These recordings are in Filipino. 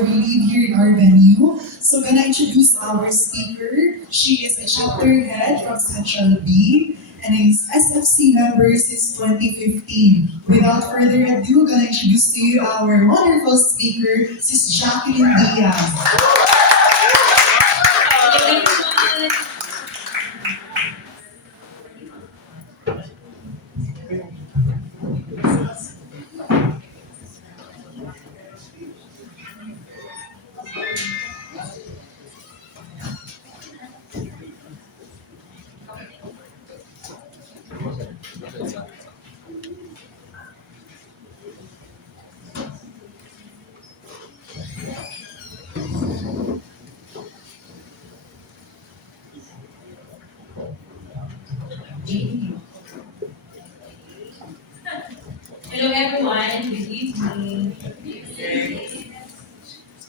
before we leave here in our venue. So gonna introduce our speaker. She is a chapter head from Central B and is SFC member since 2015. Without further ado, gonna introduce to you our wonderful speaker, Sis Jacqueline Diaz. Hello everyone, good evening.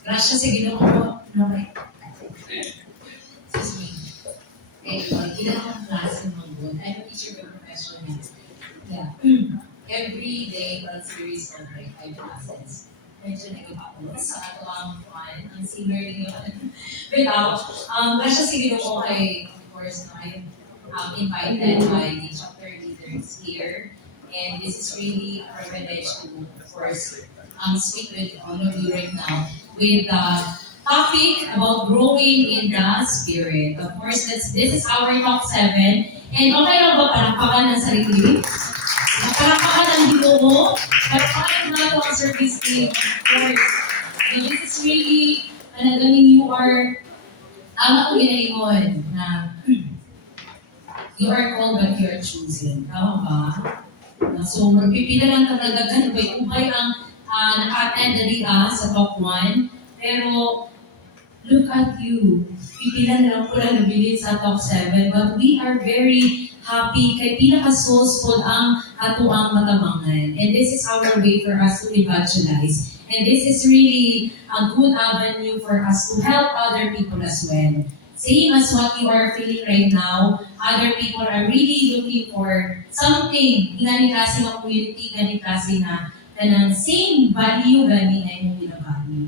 Gracias sa Ginoo ko. No, right. Excuse me. Anyway, ilang akong klase ng good. I'm a teacher by profession. Yeah. Every day, one series of like 5 classes. Medyo nag-upload sa ato ang fun, ang senior yun. Without, gracias sa Ginoo ko kay, of course, no, I'm invited by the chapter leaders here. And this is really a privilege to, of course, speak with all of you right now with the topic about growing in the Spirit. Of course, this is our top 7. And okay lang ba palakpakan ng sarili? Palakpakan ng Ginoo, palakpakan nato ang service team. Of course, and this is really, you are, tama ko ginayon na you are called but you are chosen. Tama ba? So, magpipila lang talaga ubay ang naka-attend na sa top 1. Pero, look at you. Pipila na lang po lang nabilit sa top 7. But we are very happy kay pinaka-soulful ang ato ang matabangan. And this is our way for us to evangelize. And this is really a good avenue for us to help other people as well. Same as what you are feeling right now, other people are really looking for something. Gani klase ng community, gani klase na same value, gani na yung binavalue.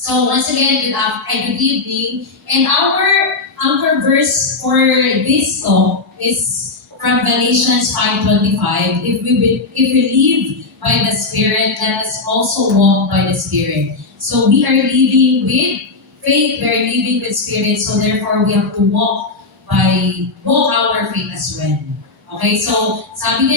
So once again, good evening. And our anchor verse for this talk is from Galatians 5:25. If we live by the Spirit, let us also walk by the Spirit. So we are living with faith, we are living with Spirit, so therefore we have to walk our faith as well. Okay, so sabi na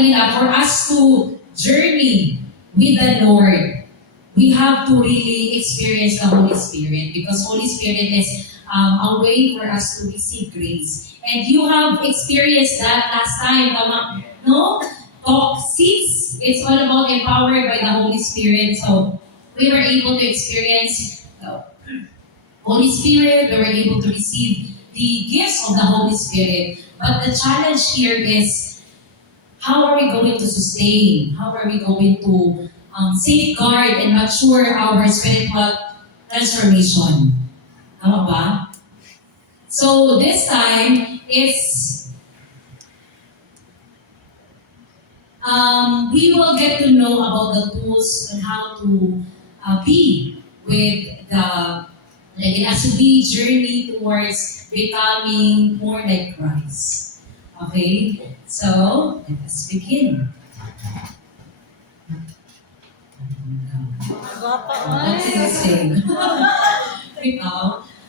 nila, for us to journey with the Lord, we have to really experience the Holy Spirit because Holy Spirit is a way for us to receive grace. And you have experienced that last time, tama? No? Talk 6, it's all about empowered by the Holy Spirit. So we were able to experience the Holy Spirit, we were able to receive the gifts of the Holy Spirit. But the challenge here is, how are we going to sustain? How are we going to safeguard and mature our spiritual transformation? Tama ba? So this time, we will get to know about the tools on how to be with as we journey towards becoming more like Christ. Okay? So, let us begin.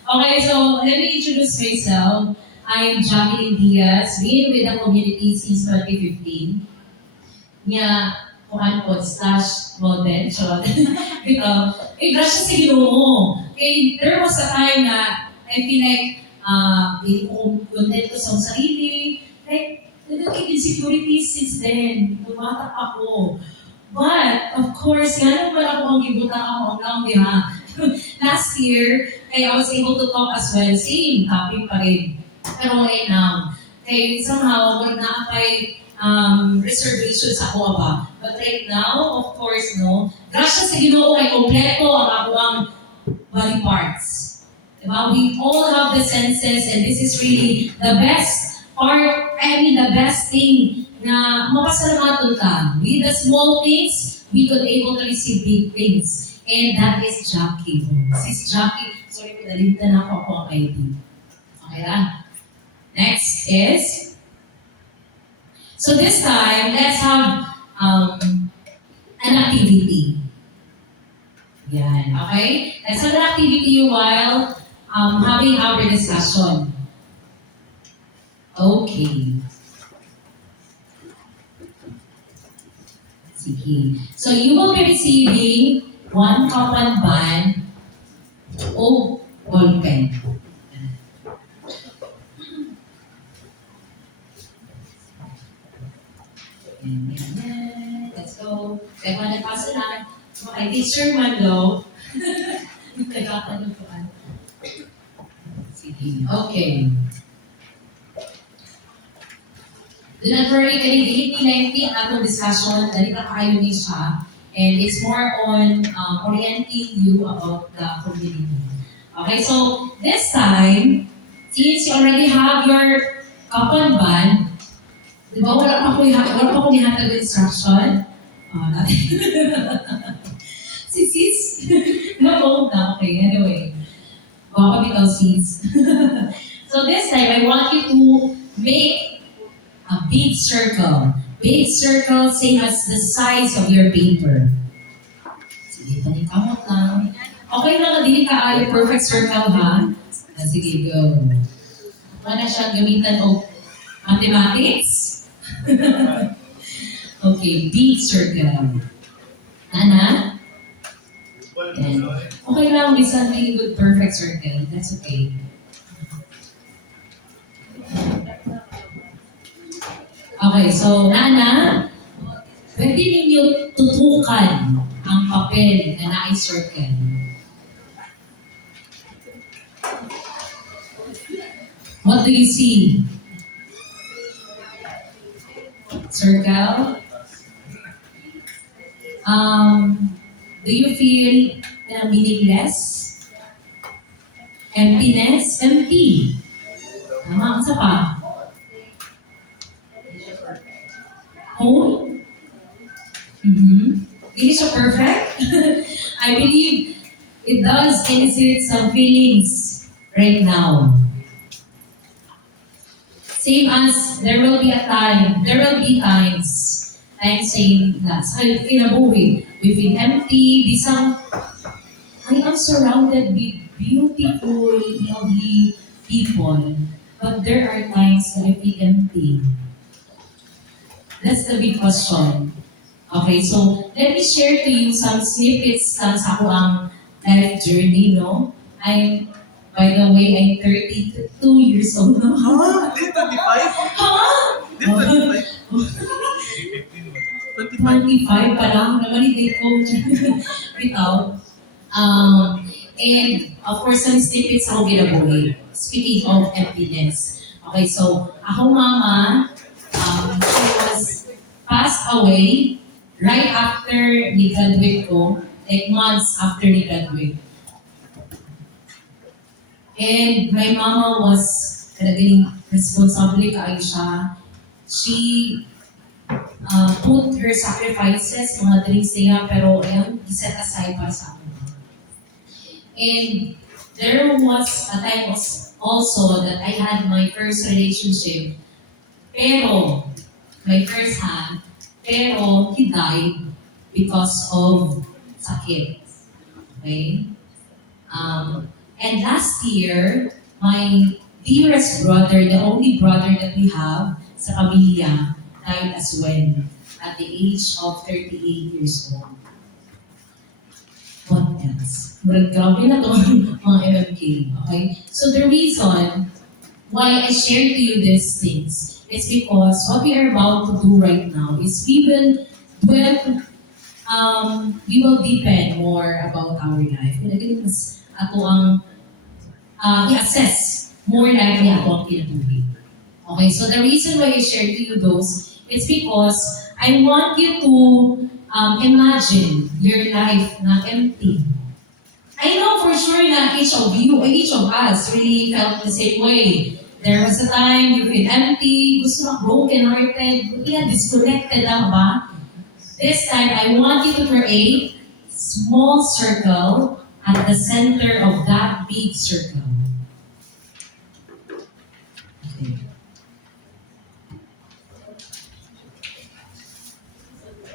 Okay, so let me introduce myself. I am Jacqueline Diaz, been with the community since 2015. Kuhan po, /model, shot. Gracias sa Ginoo. There was a time na I feel like, hindi ko content ko sa sarili. Like, nagkakit insecurities since then. Tumatak ako. But, of course, nga naman ako ang gibutang ako hanggang diha. Last year, I was able to talk as well. Same topic pa rin. Pero right now, somehow, wala na akay reservation sa ako ba. But right now, of course, no, gracias sa Ginoo kay kompleto ang ako ang body parts. Diba? We all have the senses and this is really the best part, the best thing na mapasalamatan ka. With the small things, we could able to receive big things. And that is Jackie. Sis Jackie, sorry po, nalimutan ako ang ID. Okay lang. Next is, so this time, let's have an activity. Yan, okay? Let's have an activity while having our discussion. Okay. Sige. So you will be receiving one common band o ball pen. Let's go. Teka, nagpasa na. Okay, teacher Mando. Nagkakano po. Sige. Okay. Do not worry, kanina 18-19 atong discussion, dali ka kayo ni siya. And it's more on orienting you about the community. Okay, so this time, since you already have your coupon band, di ba wala pa ko nihatag instruction? Sis? No, okay, anyway. Baka bitaw sis. So this time, I want you to make a big circle. Big circle, same as the size of your paper. Sige, panikamot lang. Okay lang, hindi ka ay perfect circle, ha? Sige, go. Wala siya gamitan o mathematics? Okay, big circle. Nana? Yan. Okay lang, bisan really good perfect circle. That's okay. Okay, so Nana, pwede ninyo tutukan ang papel na nai-circle. What do you see? Circle? Do you feel meaningless? Emptiness? Empty. Tama, isa pa. Whole? Hindi siya perfect? I believe it does elicit some feelings right now. Same as there will be times saying that sa kinabuhi, we feel empty, I am surrounded with beautiful, lovely people, but there are times that I feel empty. That's the big question. Okay, so let me share to you some snippets sa ako ang life journey, no? By the way, I'm 32 years old now. Ha? Di 25? Ha? Di 25? 25 pa lang, naman-date ko. Without. And of course, some snippets ako ginabuhi. Speaking of emptiness. Okay, so ako mama, she was passed away right after ni graduate ko, like months after ni graduate. And my mama was talagang responsible kaayo siya. She put her sacrifices, mga dreams niya, pero ayun, set aside para sa akin. And there was a time also that I had my first relationship, pero my first hand, pero he died because of sakit. Okay? And last year, my dearest brother, the only brother that we have sa pamilya, died as well at the age of 38 years old. What else? Grabe na to mga MMK. Okay? So the reason why I share to you these things is because what we are about to do right now is we will deepen more about our life. Kaya mas ato ang i-assess more likely ato ang kinabuhi. Okay, so the reason why I share to you those is because I want you to imagine your life na empty. I know for sure na each of you, or each of us really felt the same way. There was a time you feel empty, gusto mo broken-hearted, disconnected lang ba? This time, I want you to create small circle at the center of that big circle. Okay.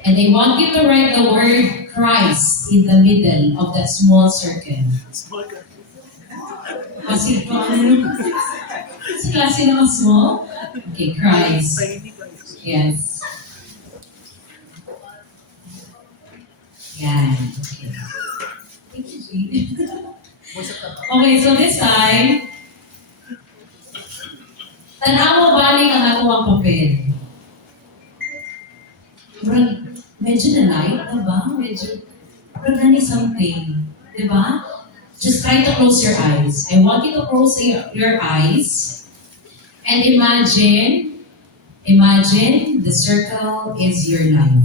And I want you to write the word Christ in the middle of that small circle. Small guy. Kasi kung ano, sa klase naman small? Okay, Christ. Tiny guys. Yes. Yan. Okay. Thank you, Jade. Okay, so this time, tanaw balik ang ako ang papel. Medyo na light, diba? Medyo, gani something. Diba? Just try to close your eyes. I want you to close your eyes and imagine the circle is your life.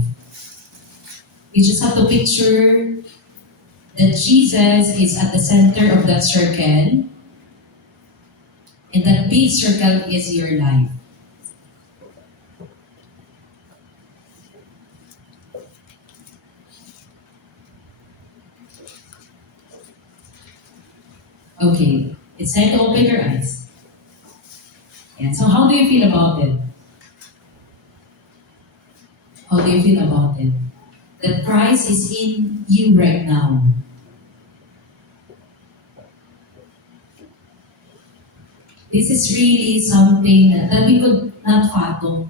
You just have to picture that Jesus is at the center of that circle, and that big circle is your life. Okay, it's time to open your eyes. And so how do you feel about it? How do you feel about it? That Christ is in you right now. This is really something that we could not fathom.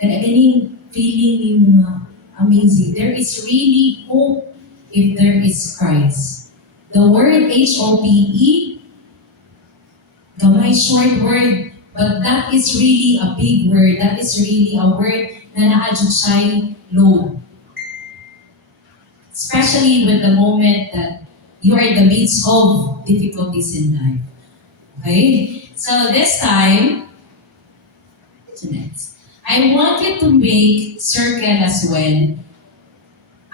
And again, feeling yung amazing. There is really hope if there is Christ. The word H-O-P-E, gamay short word, but that is really a big word. That is really a word na na-adjust siya'y load. Especially with the moment that you are in the midst of difficulties in life. Okay? So this time, to next. I want you to make circle as well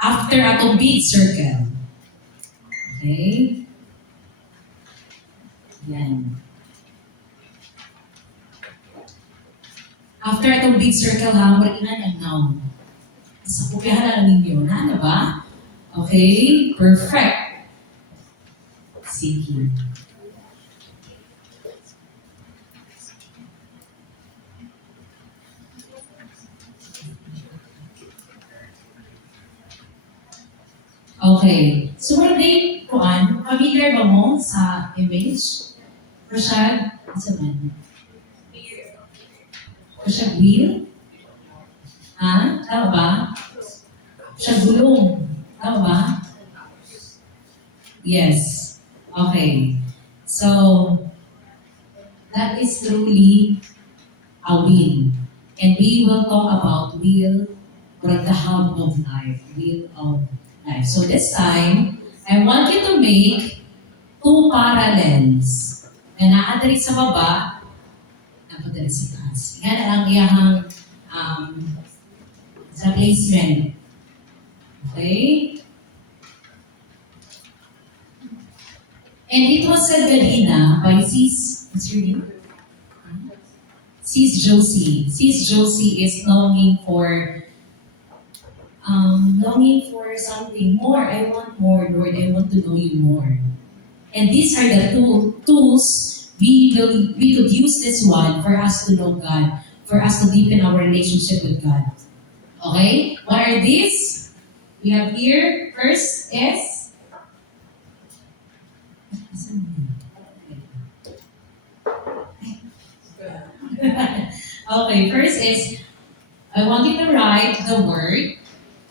after atong big circle. Okay? Yan. After atong big circle ha, maringan ang noun. Sa kopyahan na ninyo. Na ba? Okay? Perfect. Sige. Okay. So, birthday kuan, familiar ba mo sa image? Rashad? Isa man? Rashad wheel? Ha? Tama ba? Rashad gulong? Tama ba? Yes. Okay. So, that is truly a wheel. And we will talk about wheel or the hub of life. Wheel of life. So this time, I want you to make two parallels. Na naadari sa baba, napadari sa taas. Yan ang iyahang sa placement. Okay? And it was said kanina by what's your name? Sis Josie. Sis Josie is longing for something more. I want more, Lord. I want to know you more. And these are the tools we could use this one for us to know God, for us to deepen our relationship with God. Okay? What are these? We have here, first is okay, first is I want you to write the word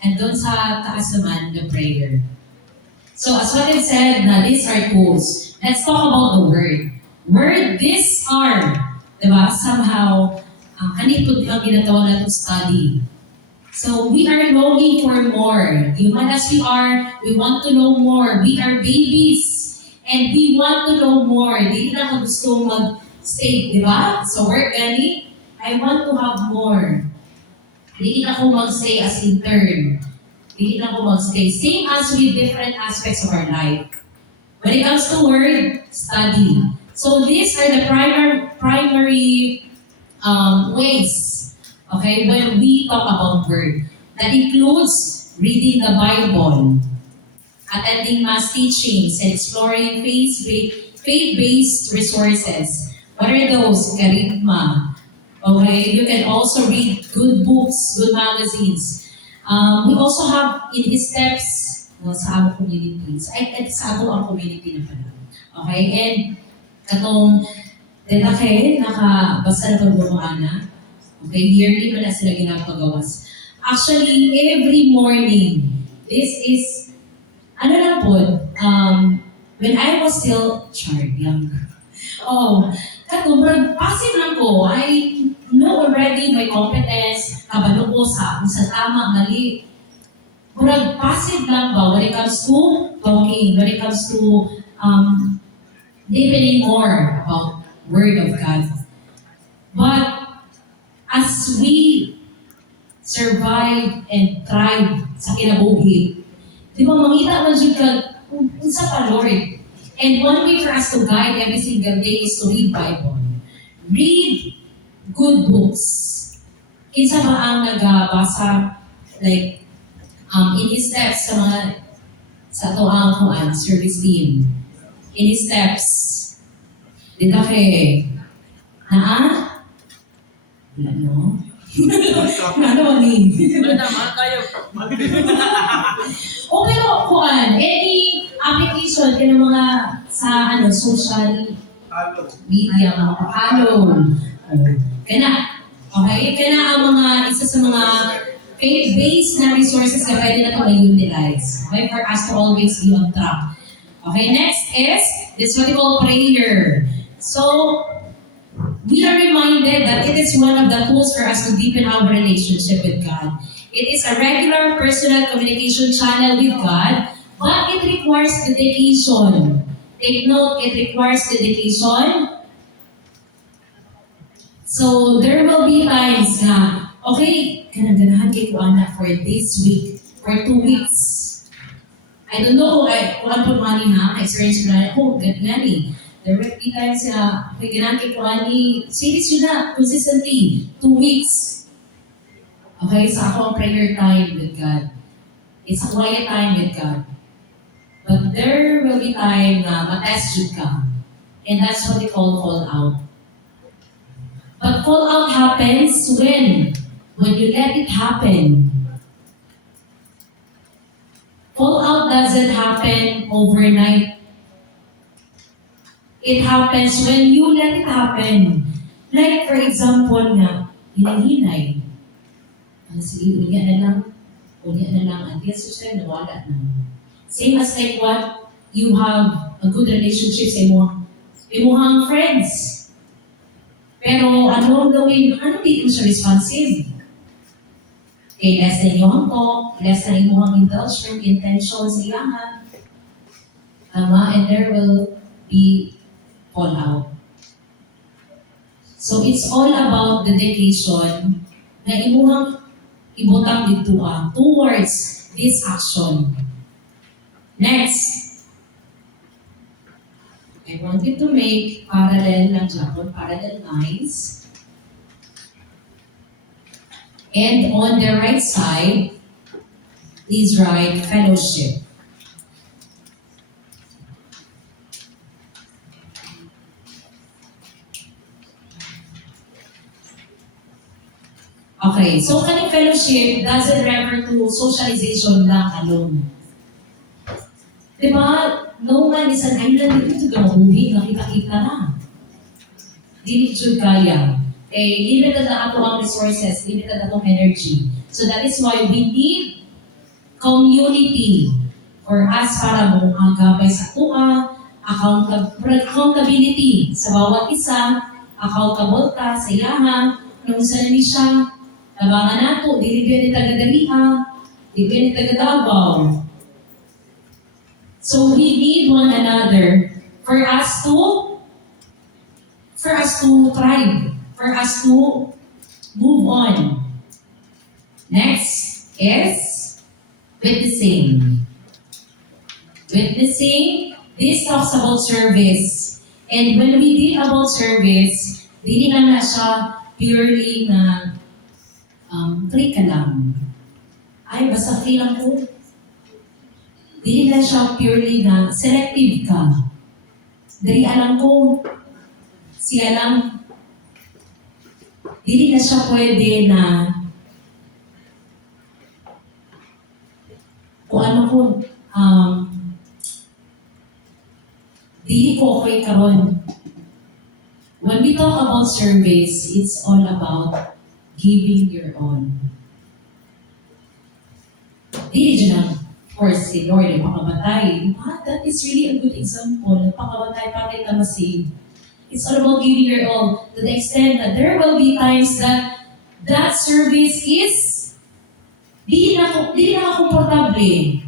and doon sa taas naman the prayer. So as what it said, na these are tools. Let's talk about the word. Word, these are, diba, somehow, kanito ang ginatawa natin study. So we are longing for more. Human as we are, we want to know more. We are babies. And we want to know more. Hindi na ka gusto mag-stay, di ba? So we're gani, I want to have more. Hindi na ako mag-stay as intern. Hindi na ako mag-stay. Same as with different aspects of our life. When it comes to word, study. So these are the primary ways, okay, when we talk about word. That includes reading the Bible, attending mass teachings, and exploring faith-based resources. What are those? Kerygma. Okay, you can also read good books, good magazines. We also have in his steps sa among communities. Sa ato ang community na pala. Okay, and katong dedake, nakabasa na pagbubuana. Okay, yearly mo na sila ginapagawas. Actually, every morning, this is, ano lang po, when I was still young. Oh, katong passive lang ko. I know already my competence, kabalo ko sa kung sa tama, mali. Murag passive lang ba when it comes to talking, when it comes to deepening more about Word of God. But as we survive and thrive sa kinabuhi, di ba mangita man dyan ka, unsa pa Lord. And one way for us to guide every single day is to read Bible. Read good books. Kinsa ba ang nagbasa, like, in his steps sa mga, sa ito ang kuan, service team. In his steps, dito kay, wala no? Ano ni? Naman kayo. O pero kuan, any application kaya mga sa social Halo. media, mga kapalo. Kana. Okay? Kana ang mga isa sa mga faith-based na resources na pwede na ito ma-utilize. Okay? For us to always be on track. Okay? Next is, this is what we call prayer. So, we are reminded that it is one of the tools for us to deepen our relationship with God. It is a regular personal communication channel with God, but it requires dedication. Take note, it requires dedication. So, there will be times na, okay, ganahan kay Kuana for this week, for 2 weeks. I don't know kung ano po mani ha, experience ko na, gani. There will be times na, okay, ganahan kay Kuani, series yun na, consistently, 2 weeks. Okay, sa ako ang prayer time with God. It's a quiet time with God. But there will be time na matest yun ka. And that's what we call fallout. But fallout happens when you let it happen. Fallout doesn't happen overnight. It happens when you let it happen. Like for example nga, hinay-hinay. Sige, unya na lang. Until such time, nawala na. Same as like what you have a good relationship sa imuhang friends. Pero ano ang gawin? Ano di mo siya responsive? Okay, less na inyong talk, less na inyong indulgement, intention sa iyahan. Tama, and there will be fallout. So it's all about dedication na imuhang ibutang dito towards this action. Next, I want you to make parallel lines. And on the right side, please write fellowship. Okay, so kaning fellowship doesn't refer to socialization lang alone. Diba, no man is an island, dito ka mabuhi, nakita-kita na. Dili jud kaya. Limited na ato ang resources, limited atong energy. So that is why we need community for us para mo agabay sa tuwa, accountability sa bawat isa, accountable ka sa iyaha, nung saan ni siya, tabangan nato, dili ni taga-daliha, dili ni taga-Davao. So we need one another for us to thrive, for us to move on. Next is witnessing. Witnessing, this talks about service. And when we did about service, dili lang na siya purely na free ka lang. Ay, basta free lang po. Dili lang siya purely na selective ka. Dili alam ko, siya lang, dili na siya pwede na kung ano ko, dili ko okay karon. When we talk about service, it's all about giving your all. Dili dyan lang, of course, si Lord, nagpakabatay. That is really a good example. Nagpakabatay para kita masave. It's all about giving your all to the extent that there will be times that that service is di na komportable.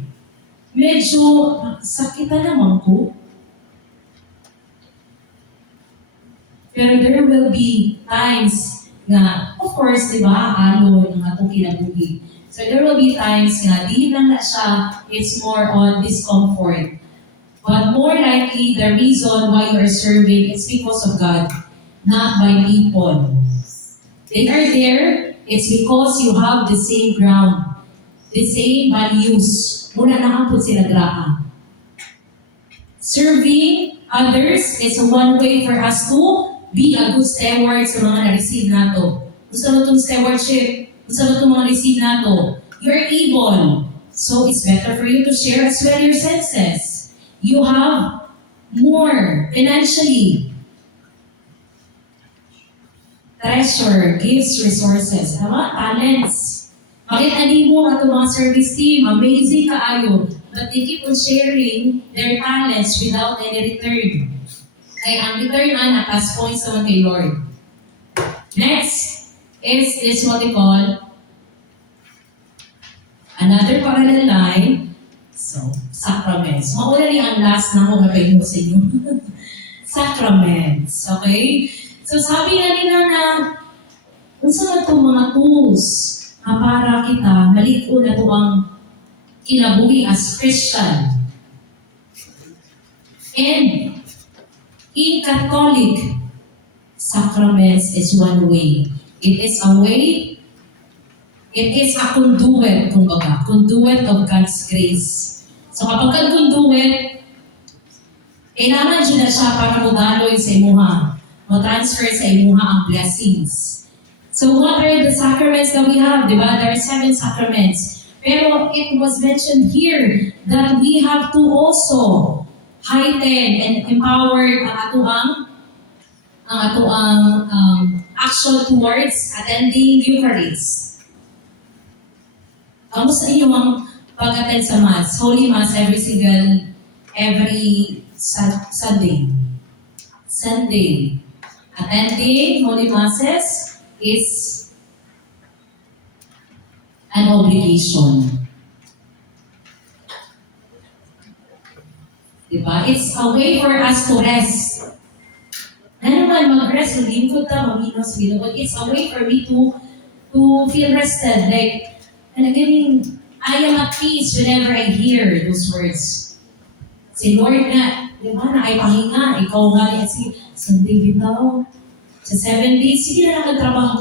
Medyo sakitan naman ko. Pero there will be times na, of course, di ba, alon ang atong kinabuhi. So there will be times nga, di lang na siya, it's more on discomfort. But more likely, the reason why you are serving is because of God, not by people. They are there, it's because you have the same ground, the same values. Muna na ang sila draa. Serving others is one way for us to be a good steward sa mga na-receive nato. Gusto mo itong stewardship? Gusto mo itong mga receive nato? You're able. So it's better for you to share as well your senses. You have more financially. Treasure, gifts, resources. Tama? Talents. Bakit ani mo ato mga service team? Amazing kaayo. But they keep on sharing their talents without any return. Kaya ang return na plus points naman kay Lord. Next is this what we call another parallel line. So, sacraments. Mauna rin ang last na ako mabay mo sa inyo. Sacraments. Okay? So, sabi nga nila na unsa na itong mga tools na para kita maliko na ito ang kinabuhi as Christian. And in Catholic, sacraments is one way. It is a way, it is a conduit, kumbaga, conduit of God's grace. So kapag ang conduit, kailangan dyan na siya para modaloy sa imuha, mo-transfer sa imuha ang blessings. So what are the sacraments that we have? Diba? There are 7 sacraments. Pero it was mentioned here that we have to also heighten and empower ang atuang action towards attending Eucharist. Kamusta inyo ang pag-attend sa Mass? Holy Mass every Sunday. Attending Holy Masses is an obligation. Diba? It's a way for us to rest. Na naman mag-rest, maglingkod ta, maminos, ginugod. It's a way for me to feel rested. Like, and again, I am at peace whenever I hear those words. Si Lord nga, di ba, na ay pahinga, ikaw nga niya, si Sunday bitaw. Sa 7 days, sige na lang trabaho.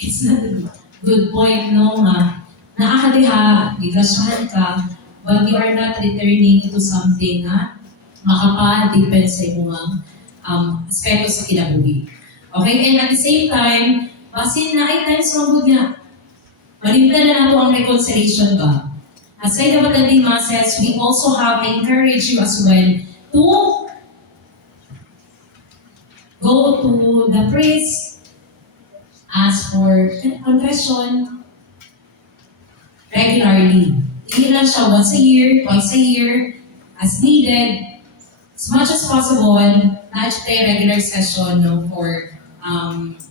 It's not a good point, no, nga. Nakakadiha, gigasyahan ka, but you are not returning into something na makapa-depend sa imong aspeto sa kinabuhi. Okay? And at the same time, basin na ay times magod nga. Malimtan na nato ang reconciliation ba? Aside of attending masses, we also have encouraged you as well to go to the priest, ask for confession regularly. Hindi lang siya once a year, twice a year, as needed, as much as possible, na regular session for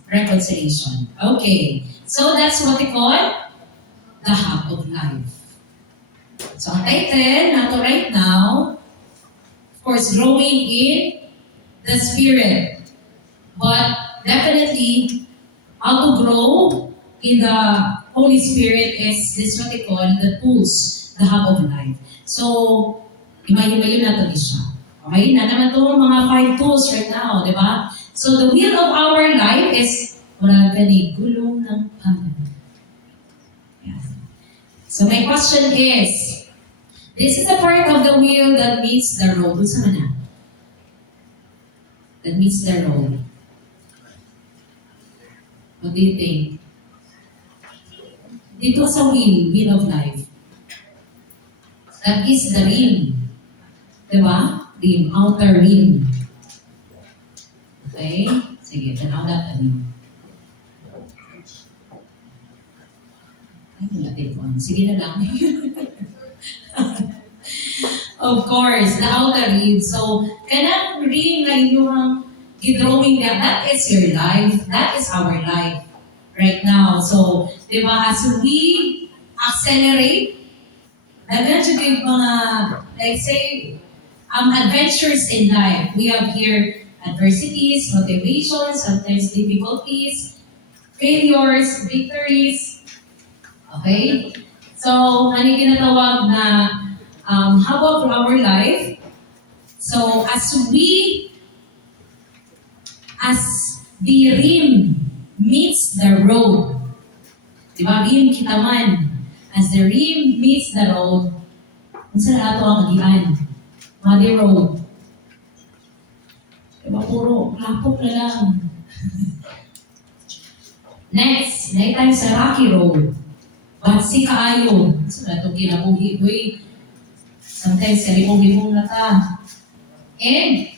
reconciliation. Okay, so that's what we call the hub of life. So ang title nato right now, of course, growing in the Spirit. But definitely, how to grow in the Holy Spirit is this what they call the tools, the hub of life. So, iba-iba yun natin siya. Okay, na naman to mga 5 tools right now, di ba? So the wheel of our life is wala gani, gulong ng pangan. Yeah. So my question is, this is the part of the wheel that meets the road. Doon sa mana? That meets the road. What do you think? Dito sa wheel of life. That is the rim. Diba? Rim, outer rim. Okay? Sige, tanaw natin. Ay, wala ko. Sige na lang. Of course, the outer rim. So, kanang rim na inyong gidrawing that is your life. That is our life right now. So, di ba, as we accelerate, daghan siya yung mga, like say, adventures in life. We have here adversities, motivations, sometimes difficulties, failures, victories. Okay? So, ano yung ginatawag na habang of our life. So, as the rim meets the road, di ba? Rim kita man. As the rim meets the road, kung saan ato ang agian? Muddy road. Diba, puro lapok na lang. Next tayo sa rocky road. Batsi kaayo. So, na itong kinabuhi. Sometimes, karibong-ribong na ta. And,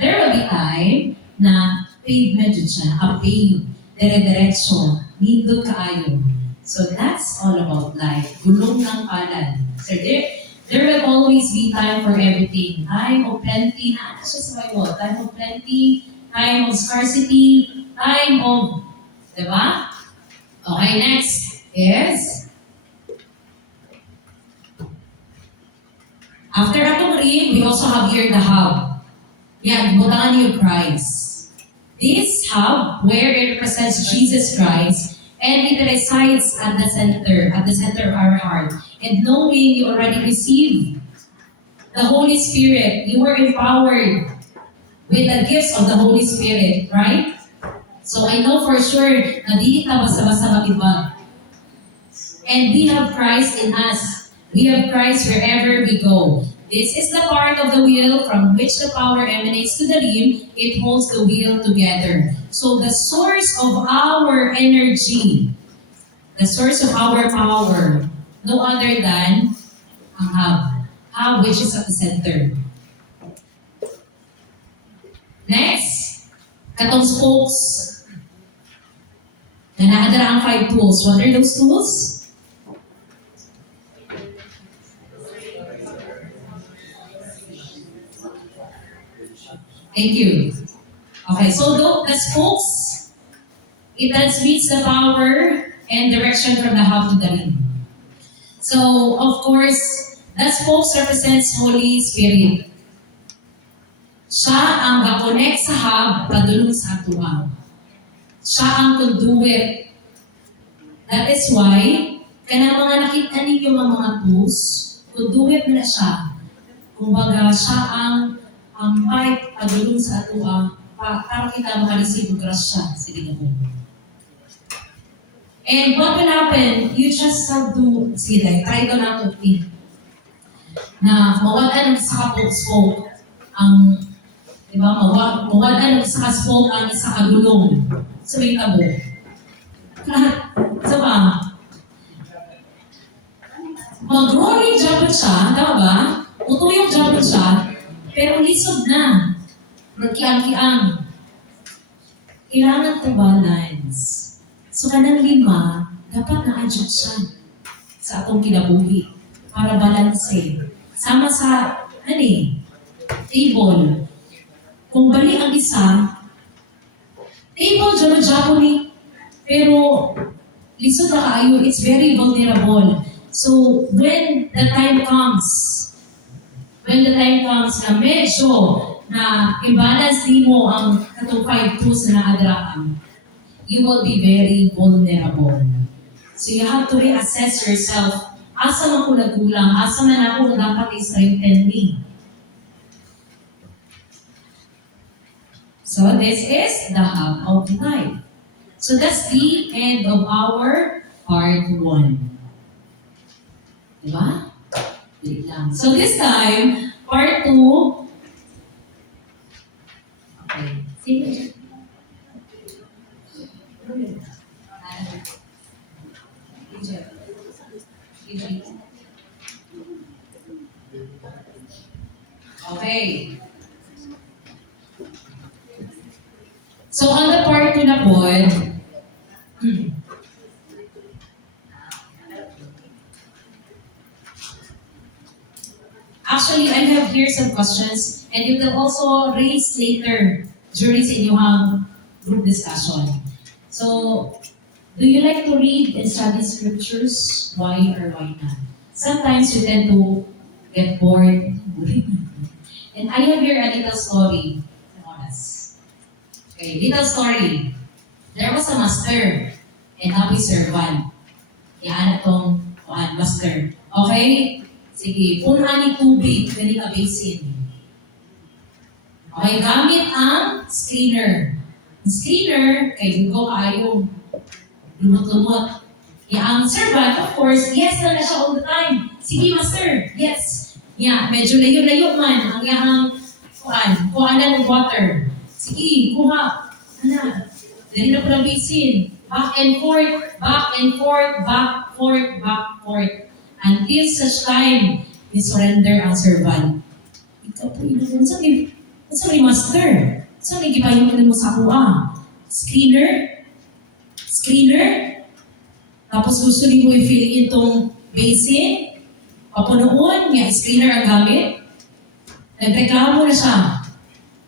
there will be time na pavement dyan siya. Naka-pave. Dire-diretso. Nindot kaayo. So, that's all about life. Gulong ng palad. So, there will always be time for everything. Time of plenty, na siya sa Bible. Time of plenty, time of scarcity, time of, diba? Okay, next is, after atong rim, we also have here the hub. Yan, butangan niyo Christ. This hub, where it represents Jesus Christ, and it resides at the center of our heart. And knowing you already received the Holy Spirit, you were empowered with the gifts of the Holy Spirit, right? So I know for sure na di kita basta-basta matibag. And we have Christ in us. We have Christ wherever we go. This is the part of the wheel from which the power emanates to the rim. It holds the wheel together. So the source of our energy, the source of our power, no other than ang hub which is at the center. Next, katong spokes. Na naadara ang 5 tools. What are those tools? Thank you. Okay, so the spokes, it transmits the power and direction from the hub to the rim. So, of course, the spokes represents Holy Spirit. Siya ang ga-connect sa hub, padulong sa atuang. Siya ang conduit. That is why, kanang mga nakita ninyo mga tools, conduit na siya. Kumbaga, siya ang pipe padulong sa atuang para kita makareceive ng grasya sa Ginoo. And what will happen? You just have to, sige, try to nato na mawalan ng isa ka spoke ang, di ba, mawalan ng isa ka spoke ang isa ka gulong sa may tabo. So ba? Mag-rolling jabot siya, tama ba? Utuyong jabot siya, pero lisod na. Magkiang-kiang. Kailangan to balance. So kanang 5, dapat na-adjust siya sa atong kinabuhi para balanse. Sama sa, table. Kung bali ang isa, table, jalo-jalo ni, pero lisod na kaayo, it's very vulnerable. So when the time comes na medyo na i-balance mo ang katong 5 tools na naadraan, you will be very vulnerable. So you have to reassess yourself. Asa man ko nagkulang? Asa man ako dapat i-strengthen me? So this is the hub of life. So that's the end of our part 1. Diba? Wait lang. So this time, part 2. Okay. Sige. Okay. So on the part 2 na po, actually, I have here some questions and you will also raise later during sa inyong group discussion. So, do you like to read and study scriptures? Why or why not? Sometimes you tend to get bored. And I have here a little story. Okay, little story. There was a master and happy servant. Yan itong master. Okay? Sige, punan ni tubig, galing a basin. Okay, gamit ang screener. Ang screener, kay Hugo ayaw lumot-lumot. Ang servant, of course, yes na siya all the time. Sige, master, yes. Medyo layo-layo man ang iyang kuhanan ng water. Sige, kuha. Dali na po ng basin. Back and forth, back and forth, back, forth, back, forth. Until such time, you surrender ang servant. Ikaw po, saan may master? Saan may gipayon mo sa kuha? Screener? Screener? Tapos gusto mo i-fill in itong basin? Papunoon, may screener ang gamit? Nagreklamo na siya.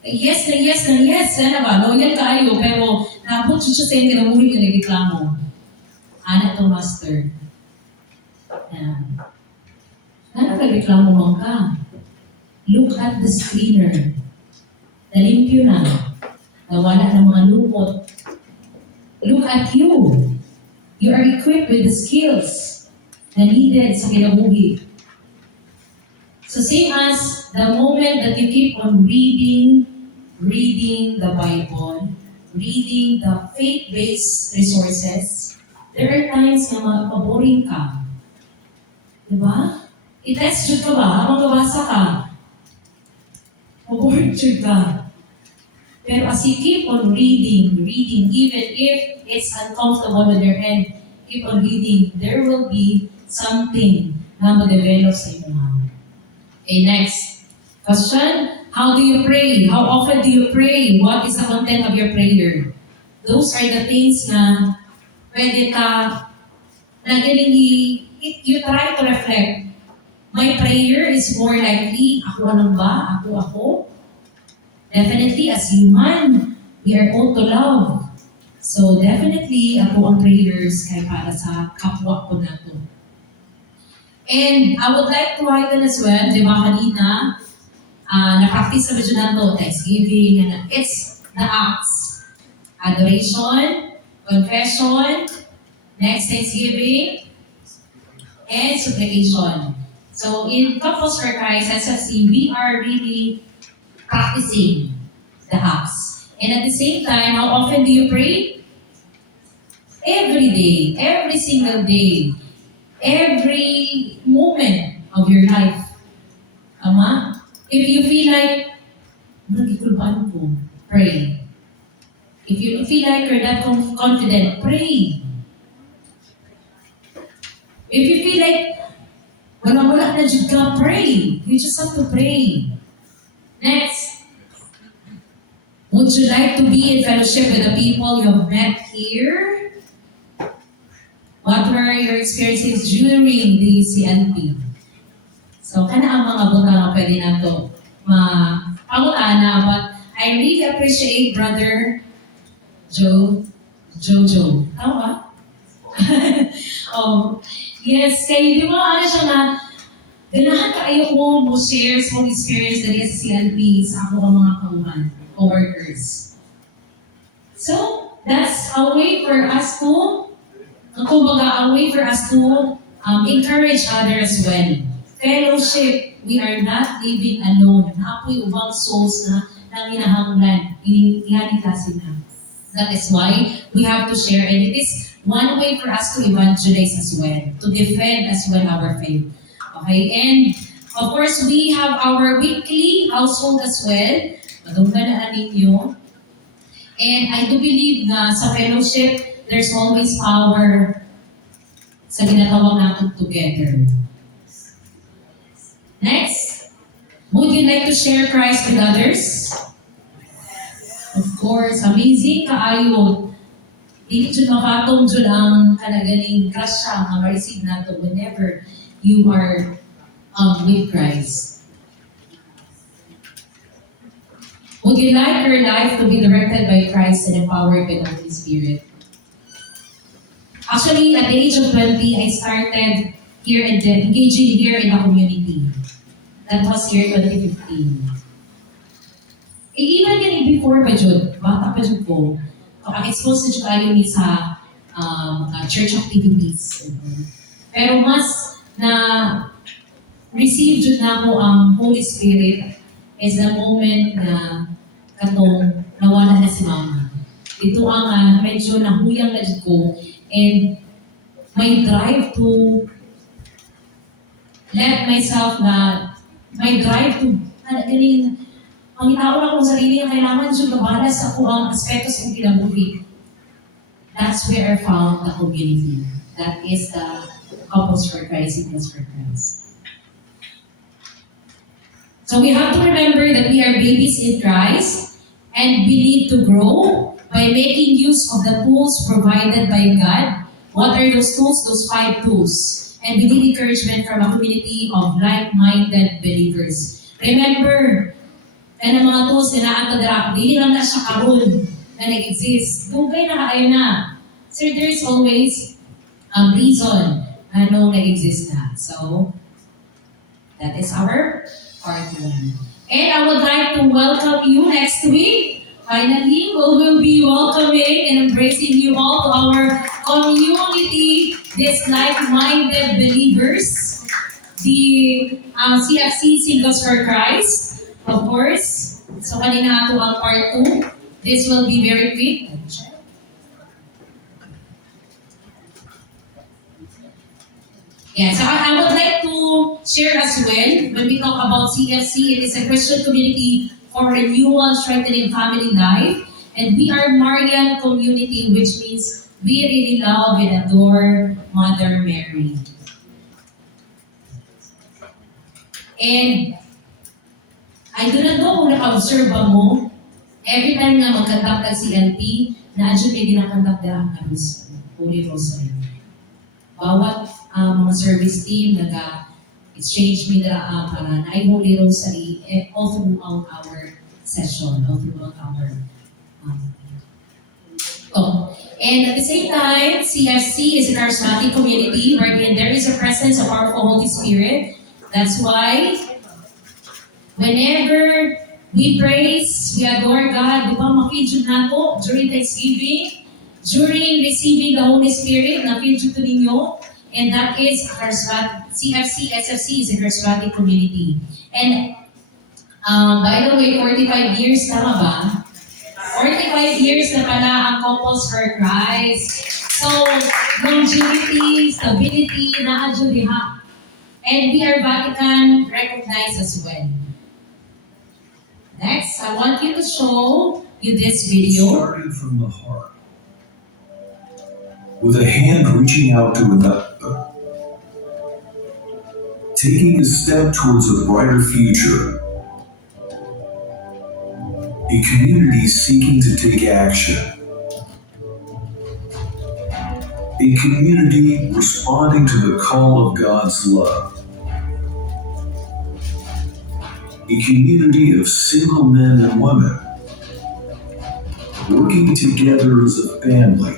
Yes na yes na yes. Sana ba? Loyal kaayo, pero napot siya sa yung kinamuhin yung nagreklamo. Anak to master. Ano nagreklamo mo ka? Look at the screener. Nalimpyo na. Nawala ng mga lupot. Look at you. You are equipped with the skills na needed sa kinabuhi. So same as the moment that you keep on reading the Bible, reading the faith-based resources, there are times na maboring ka. Diba? I-test jud ka ba? Habang mabasa ka, maboring jud ka. Pero as you keep on reading, even if it's uncomfortable on your end, keep on reading, there will be something na ma-develop sa inyo. Okay, next question. How do you pray? How often do you pray? What is the content of your prayer? Those are the things na pwede ka, na you try to reflect. My prayer is more likely, ako lang ba? Ako? Definitely, as human, we are all to love. So definitely, ako ang prayers kay para sa kapwa ko na to. And I would like to highlight as well, di ba kanina, na-practice na medyo na to, Thanksgiving, and it's the acts. Adoration, confession, next Thanksgiving, and supplication. So in Couples for Christ, SFC, we are really practicing the acts. And at the same time, how often do you pray? Every day, every single day, every moment of your life. Ama? If you feel like, nagikulpaan ko, pray. If you feel like you're not confident, pray. If you feel like, wala na dyan ka, pray. You just have to pray. Next. Would you like to be in fellowship with the people you have met here? What were your experiences during the CNP? So, kana ang mga buta nga pwede na to mapangutana, but I really appreciate Brother Jojo. Tama ba? Oh, yes, kaya di ba ano siya na ganahan kaayo ko mo share sa mga experience na sa CNP sa ako ang mga co-workers. So, that's a way for us to a way for us to encourage others as well. Fellowship, we are not living alone. Naapoy ubang souls na ng hinahanglan. Iyan klase na. That is why we have to share, and it is one way for us to evangelize as well, to defend as well our faith. Okay, and of course, we have our weekly household as well. Madungganaan ninyo. And I do believe na sa fellowship, there's always power sa ginatawag natin together. Next, would you like to share Christ with others? Of course, amazing kaayo. Dili jud makatong jud ang kanagaling grasya nga ma-receive nato whenever you are with Christ. Would you like your life to be directed by Christ and empowered by the Holy Spirit? Actually, at the age of 20, I started here and engaging here in the community. That was year 2015. Even yan before pa jud, bata pa jud ko, expose na jud tayo ni sa church activities. Pero mas na receive jud na ako ang Holy Spirit is the moment na katong nawala na si Mama. Ito ang medyo nahuyang na jud ko and my drive to let myself my drive to galing ang itao lang kong sarili ang kailangan dyan mabalas ako ang aspeto sa kinabuhi. That's where I found the community. That is the Couples for Christ, Singles for Christ. So we have to remember that we are babies in Christ and we need to grow by making use of the tools provided by God. What are those tools? Those 5 tools. And we need encouragement from a community of like-minded believers. Remember, kaya ng mga tools na naatadra, hindi lang na siya karoon na nag-exist. Dugay na kaayo na. So there is always a reason na nung nag-exist na. So, that is our part 1. And I would like to welcome you next week. Finally, we will be welcoming and embracing you all to our community, these like-minded believers, the CFC Singles for Christ. Of course, so kanina ato ang part 2. This will be very quick. Yeah, so I would like to share as well, when we talk about CFC, it is a Christian community for renewal, strengthening family life. And we are Marian community, which means we really love and adore Mother Mary. And I do not know kung naka-observe ba mo, every time nga mag-conduct ang CLP, na-adjud may ginakonduct na ang Holy Rosary. Bawat mga service team nag-exchange me na para na ay Holy Rosary all throughout our session, all throughout our And at the same time, CFC is a charismatic community wherein there is a presence of powerful Holy Spirit. That's why whenever we praise, we adore God, di ba makijud nato during Thanksgiving, during receiving the Holy Spirit, nakijud to ninyo, and that is a charismatic, CFC, SFC is a charismatic community. And by the way, 45 years na ba? 45 years na pala ang Couples for Christ. So, longevity, stability, na-adjud diha. And we are Vatican recognized as well. Next, I want you to show you this video. Starting from the heart, with a hand reaching out to another, taking a step towards a brighter future, a community seeking to take action, a community responding to the call of God's love. A community of single men and women working together as a family,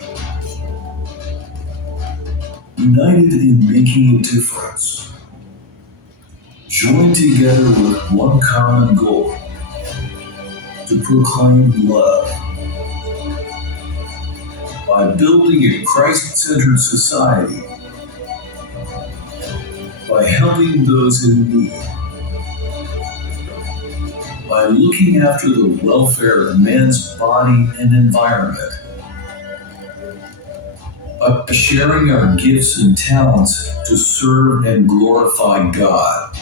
united in making a difference, joined together with one common goal, to proclaim love. By building a Christ-centered society, by helping those in need, by looking after the welfare of man's body and environment, by sharing our gifts and talents to serve and glorify God,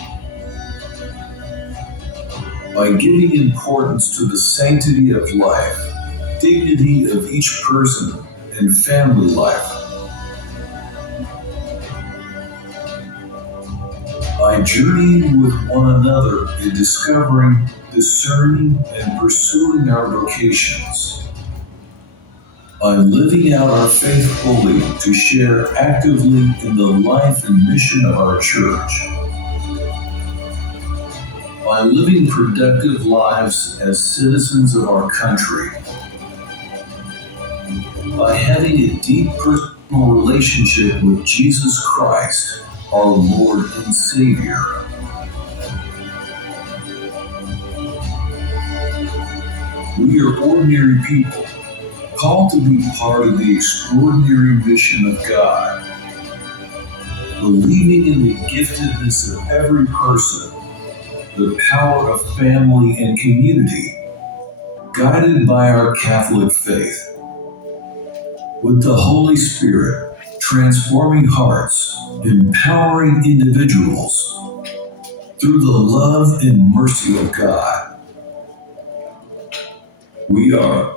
by giving importance to the sanctity of life, dignity of each person, and family life, by journeying with one another in discovering, discerning, and pursuing our vocations, by living out our faith fully to share actively in the life and mission of our church, by living productive lives as citizens of our country, by having a deep personal relationship with Jesus Christ, our Lord and Savior. We are ordinary people, called to be part of the extraordinary mission of God, believing in the giftedness of every person, the power of family and community, guided by our Catholic faith, with the Holy Spirit transforming hearts, empowering individuals through the love and mercy of God. We are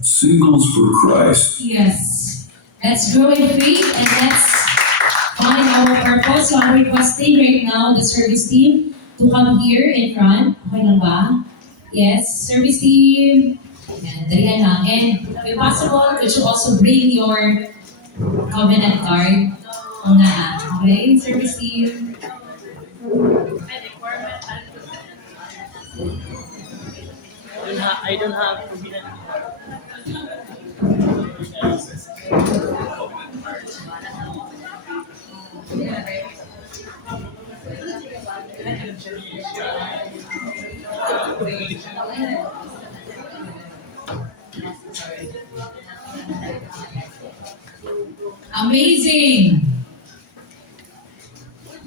Singles for Christ. Yes. Let's grow in faith and let's find our purpose. So I'm requesting right now the service team to come here in front. Okay lang ba? Yes, service team. Yan, dalihan lang. And if possible, could you also bring your covenant card? Okay, service team. I don't have Amazing!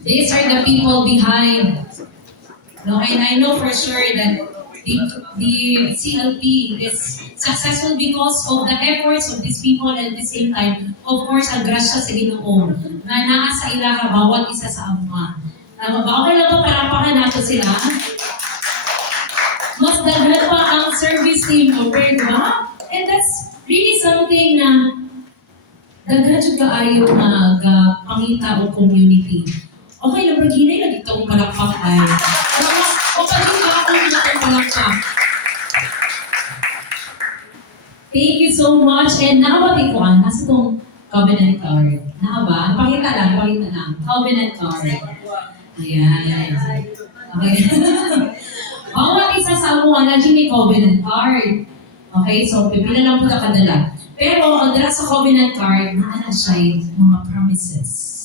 These are the people behind. No, and I know for sure that the CLP is successful because of the efforts of these people and at the same time, of course, ang grasya sa Ginoo na naa sa ilaha bawat isa sa Ama. Tama ba? Okay lang ba parapakan natin sila? Mas dagdag pa ang service team over, di ba? And that's really something na dagdag yung kaayo na pangita o community. Okay lang, Regina, yung nagitong palakpak ay. O pag-yung ako yung nagitong palakpak. Thank you so much. And nakabati ko, nasa itong covenant card. Nakaba? Pakita lang. Covenant card. Ayan. Okay. Bawat isa sa mo, nandiyan may covenant card. Okay, so pipila lang po na kadala. Pero ang dala sa covenant card, naana siya mga promises.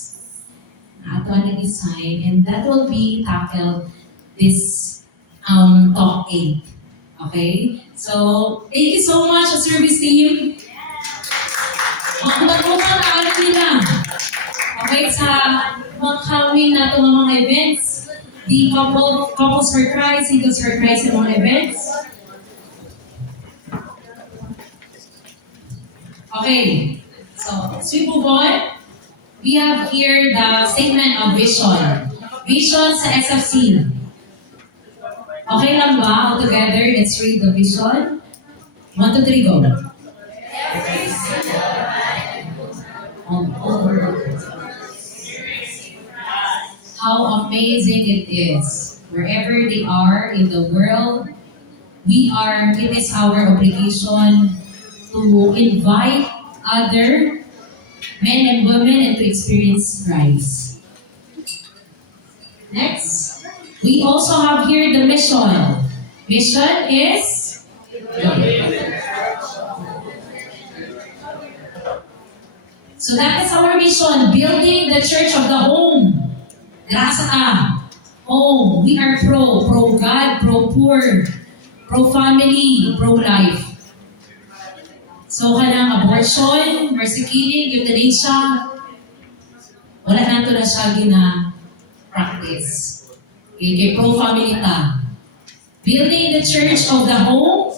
Ato na design, and that will be tackled this talk 8. Okay? So, thank you so much, service team. Ang magmukha na alam nila. Okay, sa mga coming na itong mga events, the Couples for Christ, Singles for Christ, and mga events. Okay, so as we move on, we have here the statement of vision. Vision sa SFC. Okay lang ba? All together, let's read the vision. 1, 2, 3, go. How amazing it is. Wherever they are in the world, it is our obligation to invite other men and women and to experience Christ. Next, we also have here the mission. Mission is so that is our mission, building the church of the home. Grasa ka. Home. We are pro God, pro poor, pro family, pro life. So kanang abortion, mercy killing, euthanasia, wala nato na siya gina-practice. Okay, pro family ta. Building the church of the home.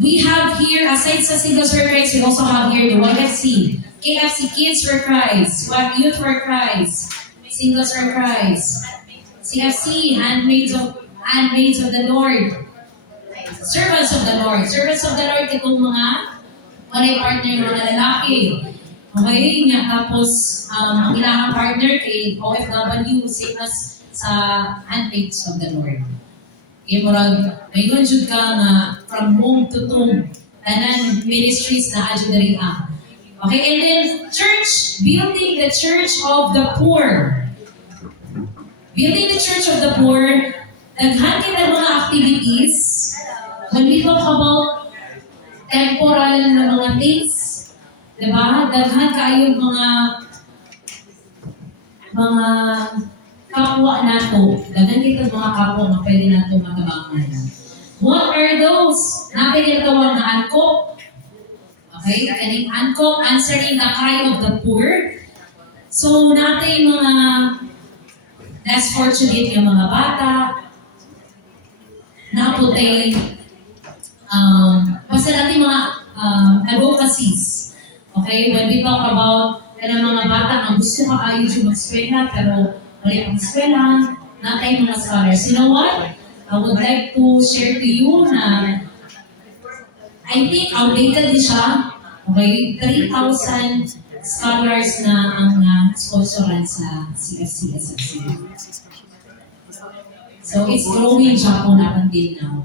We have here, aside sa Singles for Christ, we also have here the YFC, KFC, Kids for Christ, Youth for Christ, Singles for Christ, CFC, Handmaids of the Lord, Servants of the Lord. Servants of the Lord, itong mga walay partner ng mga lalaki. Okay, nga tapos ang ilang partner kay OFW, same as sa Handmaids of the Lord. Okay, murag, may jud ka nga from home to tomb, tanan ministries na adyo diri ang. Okay, and then church, building the church of the poor. Building the church of the poor, daghan kita mga activities. When we talk about temporal na mga things, diba? Daghan kayo mga kapwa nato. Daghan kita mga kapwa na pwede nato magabangan. What are those? Natin yung tawag na angkop. Okay? Kaning angkop, answering the cry of the poor. So, natin mga less fortunate yung mga bata, naputay, basta natin mga advocacies. Okay? When we talk about mga bata ang gusto kaayos yung mag-eskwela, pero wala pang eskwela, natin mga scholars. You know what? I would like to share to you na I think outdated din siya. Okay? 3,000 scholars na ang sponsoran sa CFC, SFC. So it's growing siya po na until now.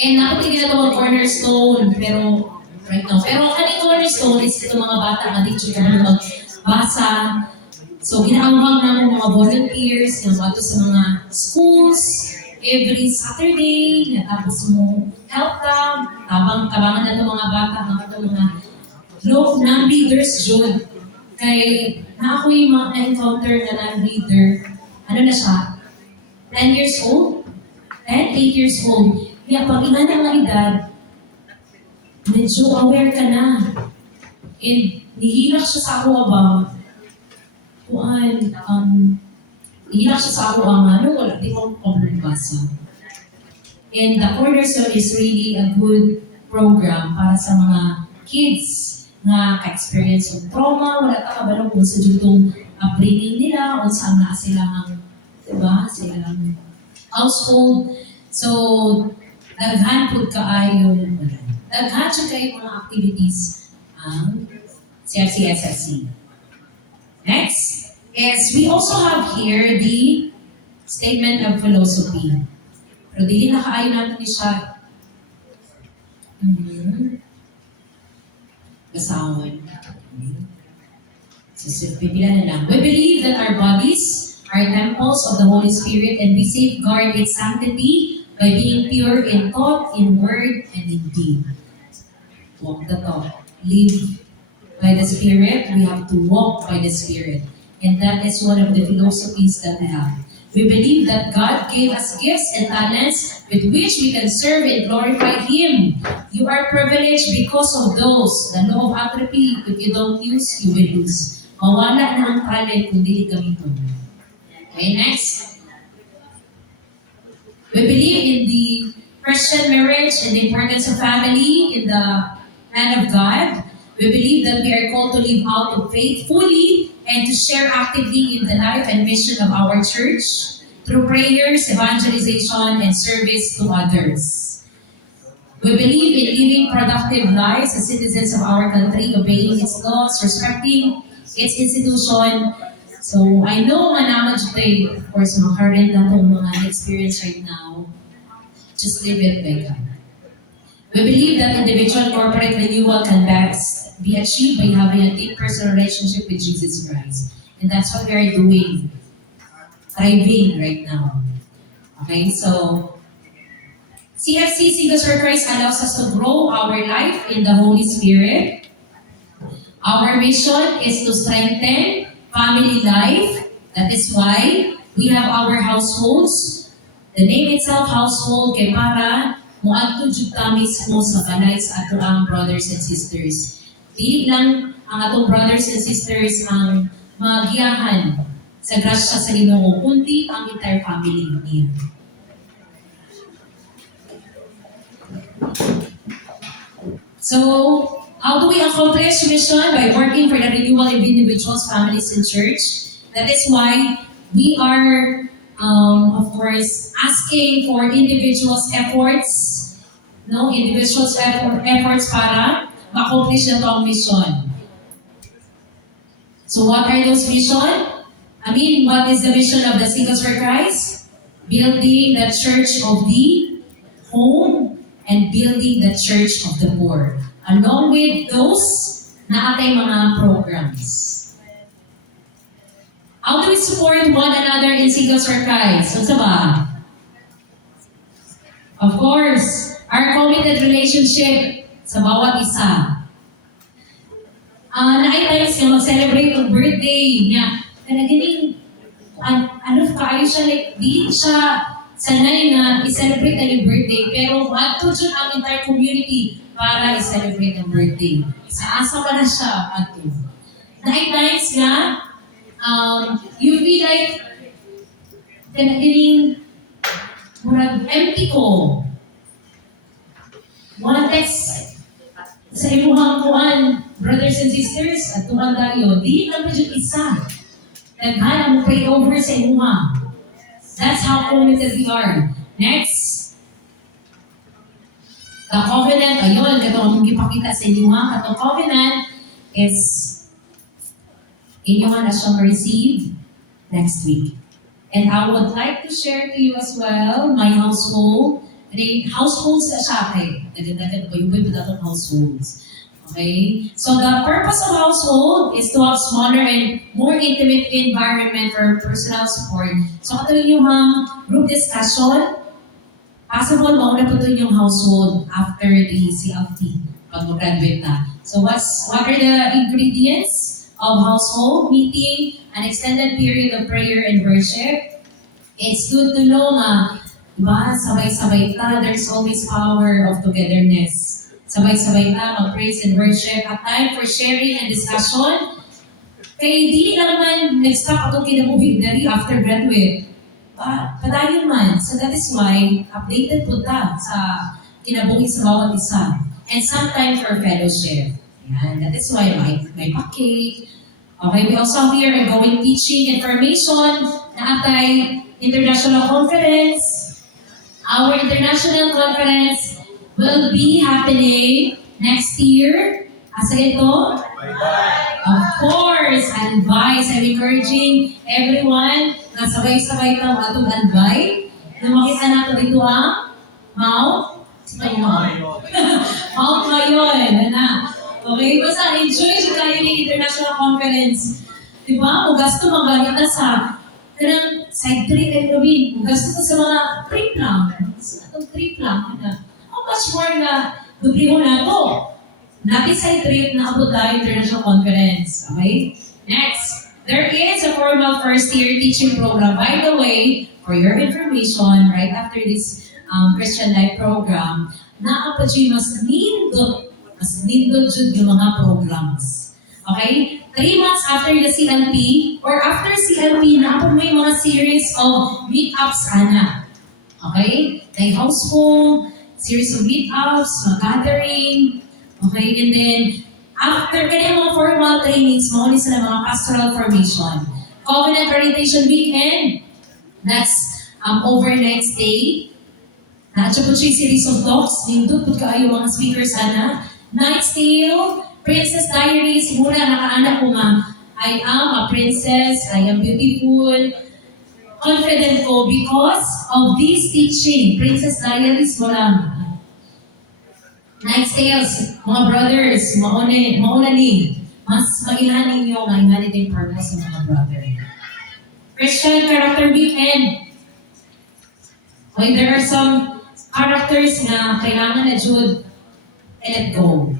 And ako hindi na ito ang cornerstone, pero right now. Pero ang kaning cornerstone is itong mga bata na dito ka na magbasa. So ginaawag namin mga volunteers, yung bato sa mga schools, every Saturday, natapos mo help them, tabangan na itong mga bata, itong mga non-readers jud. Kay na ako yung mga na-encounter na non-reader, ano na siya, 10 years old? 8 years old. Kaya pag ina ng edad, medyo aware ka na. And nihilak siya sa ako abang, nihilak siya sa ako ang wala, di ko problem basa. And the Cornerstone is really a good program para sa mga kids na ka-experience ng trauma, wala ka kabalong kung sa jutong upbringing nila, kung saan na silang silang household. So, daghan po kaayo, daghan siya kayo mga activities ang CFC, SFC. Next is, we also have here the statement of philosophy. Pero dili na kaayo natin siya. Basawan. So, pipila na lang. We believe that our bodies are temples of the Holy Spirit and we safeguard its sanctity by being pure in thought, in word, and in deed. Walk the talk. Live by the Spirit. We have to walk by the Spirit. And that is one of the philosophies that we have. We believe that God gave us gifts and talents with which we can serve and glorify Him. You are privileged because of those. The law of entropy, if you don't use, you will lose. Mawala na ang talent kung dili gamiton. Okay, next. We believe in the Christian marriage and the importance of family in the hand of God. We believe that we are called to live out of faith fully and to share actively in the life and mission of our church through prayers, evangelization, and service to others. We believe in living productive lives as citizens of our country, obeying its laws, respecting its institution. So, I know naman today, of course, mga current na itong mga experience right now, just live it by God. We believe that individual corporate renewal can best be achieved by having a deep personal relationship with Jesus Christ. And that's what we are doing, thriving right now. Okay, so CFC Singles for Christ allows us to grow our life in the Holy Spirit. Our mission is to strengthen family life. That is why we have our households. The name itself, household, kay para muadto jud ta mismo sa balay sa ato ang brothers and sisters. Di lang ang atong brothers and sisters ang magiyahan sa grasya sa Ginoo, kundi ang entire family niya. So, how do we accomplish mission? By working for the renewal of individuals, families, and church. That is why we are, of course, asking for individuals' efforts, efforts para ma-accomplish na itong mission. So what are those mission? What is the mission of the Singles for Christ? Building the church of the home and building the church of the poor. Along with those na atay mga programs. How do we support one another in Singles for Christ? Ano ba? Of course, our committed relationship sa bawat isa. Times nga mag-celebrate ng birthday niya. Kaya ganing, kaayo siya, di siya sanay na i-celebrate na yung birthday, pero adto dyan ang entire community para i-celebrate ang birthday. Sa asa pa na siya adto. Times nga, you feel like, kaya ganing, murag empty ko. Mga text sa imuhang kuan, brothers and sisters, at tuman tayo, di lang pa dyan isa. Naghala mo pray over sa imuha. That's how committed we are. Next. The covenant, ayun, ito ang ipakita sa imuha. Katong covenant is inyong na siyang receive next week. And I would like to share to you as well my household. Households na siya kay. Dagan-dagan ba yung itong households. Okay? So the purpose of household is to have smaller and more intimate environment for personal support. So ito yung group discussion. Possible, mauna po ito yung household after the CLT pag mag-graduate na. So what are the ingredients of household? Meeting, an extended period of prayer and worship. It's good to know na diba, sabay-sabay ta, there's always power of togetherness. Sabay-sabay ta, mag-praise and worship. A time for sharing and discussion. Kaya di naman nag-stop ako kinabuhig dari after graduate. Padayon man. So that is why, updated po ta sa kinabuhig sa bawat isa. And some time for fellowship. Yan. That is why may pa-cake. Okay, we also here are going teaching information na atay international conference. Our international conference will be happening next year. Asa ito? Of course, advice. I'm encouraging everyone na sabay-sabay tang atong advice. Na makita nato dito ang Mount Mayon. Okay, basta enjoy siya tayo ng international conference. Diba? O gasto magagamit na sa kanang side trip and Robin, gasto ko sa mga trip lang. Itong trip lang. How much more na dubliho na ito? Natin side trip na abot tayo international conference. Okay? Next, there is a formal first year teaching program. By the way, for your information, right after this Christian Life program, naapa dyan mas nindot dyan yung mga programs. Okay? 3 months after the CLP, or after CLP, naapag may mga series of meetups, ana. Okay? Like household, series of meetups, mga gathering. Okay? And then, after kanyang mga formal trainings, mauni sa mga pastoral formation. Covenant Orientation Weekend, that's overnight stay. Naatsa po siya series of talks, nindot po kaayo mga speakers, ana. Night stay, Princess Diaries, muna nakaanak ko nga, I am a princess, I am beautiful, confident ko because of this teaching. Princess Diaries mo lang. Night Tales, mga brothers, mauna ni, mas mailan ninyo ang humanity purpose ng mga brother. Christian Character Weekend. Okay, there are some characters na kailangan na Jude let go.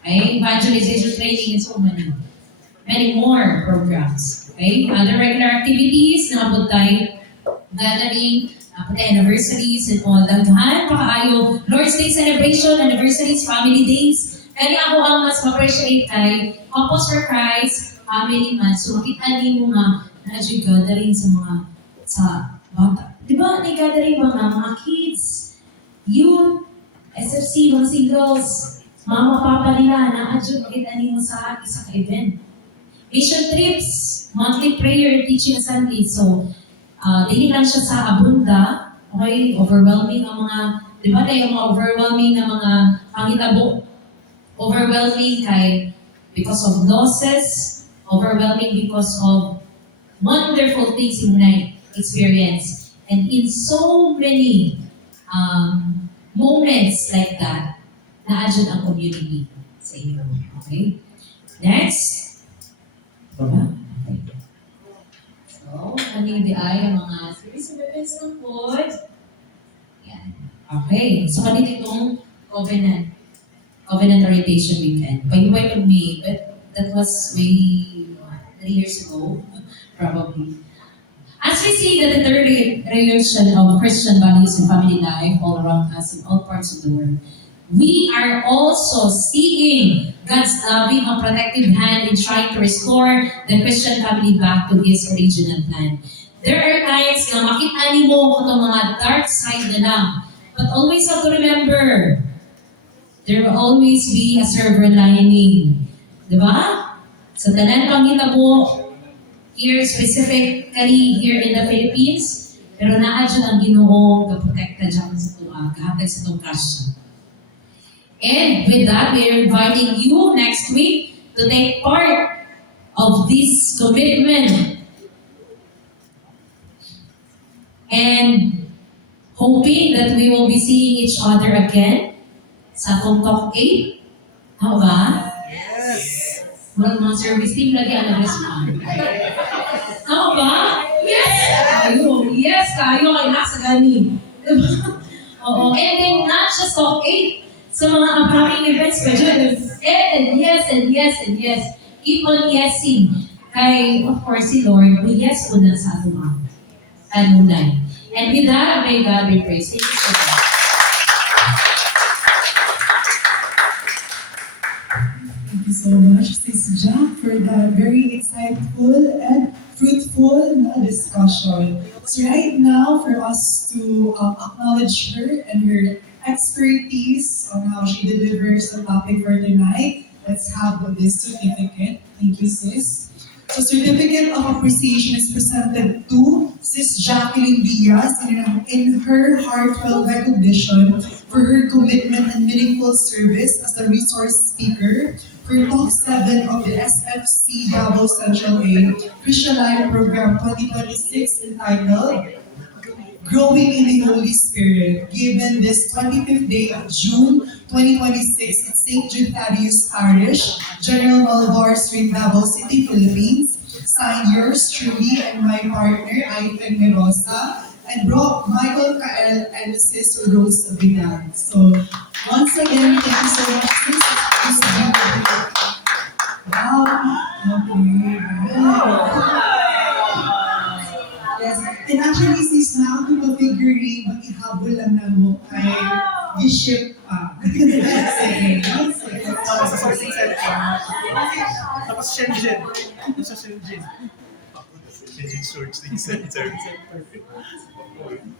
Okay? Evangelization training and so many more programs. Okay? Other regular activities na abotay, gathering, anniversaries and all. Daghan pa kaayo. Lord's Day celebration, anniversaries, family days. Kaya ako ang mas ma-appreciate kay Couples for Christ, family man. So makita niyo nga na gathering sa bata. Di ba? Gathering mga kids, youth, SFC, mga singles, mama, papa nila, na-adjunct kita mo sa isa ka event. Mission trips, monthly prayer and teaching assembly. So, dili lang siya sa abunda, okay, overwhelming ang mga, di ba tayo mga overwhelming na mga pangitabo, overwhelming kay because of losses, overwhelming because of wonderful things you might experience. And in so many moments like that, na-adjunct ang community sa inyo. Okay? Next. Diba? Okay. So, kanina di ay ang mga series of events ng pod. Yan. Okay. So, kanina itong Covenant Orientation Weekend. Pag-iway with me, but that was way 3 years ago, probably. As we see the deterioration of Christian values and family life all around us in all parts of the world, we are also seeing God's loving and protective hand in trying to restore the Christian family back to His original plan. There are times na makita mo kung mga dark side na lang, but always have to remember, there will always be a silver lining. Diba? Sa tanan pangita po, here specifically here in the Philippines, pero naadyan ang Ginoo ga-protekta dyan sa tuwa, gahatag sa itong kasya. And with that, we are inviting you next week to take part of this commitment. And hoping that we will be seeing each other again sa atong Talk 8. Tama ba? Yes! Walang mga service team lagi ang nag-respond. Tama ba? Yes! Kayo. Yes, kayo ay nasa gani. Oo. And then not just Talk 8. Sa mga upcoming events pa dyan. And yes, and yes, and yes. Keep on yesing. Kay, of course, si Lord, we yes po na sa atong mga kanunay. And with that, may God be praised. Thank you so much. Thank you so much, Sis Jack, for that very insightful and fruitful discussion. So right now, for us to acknowledge her and her expertise on how she delivers the topic for tonight, let's have this certificate. Thank you, Sis. So certificate of appreciation is presented to Sis Jacqueline Diaz in her heartfelt recognition for her commitment and meaningful service as a resource speaker for Talk 7 of the SFC Davao Central A Christian Life Program 2026 entitled Growing in the Holy Spirit, given this 25th day of June 2026 at St. Jude Thaddeus Parish, General Malabar Street, Davao City, Philippines. Signed yours truly and my partner, Aiden Merosa, and brought Michael Kael and Sis Rose Vidal. So, once again, thank you so much, Sis. Wow. Okay. Yes. And actually, sis, na ako figuring mag-ihabol lang na mo kay Bishop pa. Sige. Sa sourcing center. Tapos Shenzhen. Nasa Shenzhen. Shenzhen sourcing center. Once again,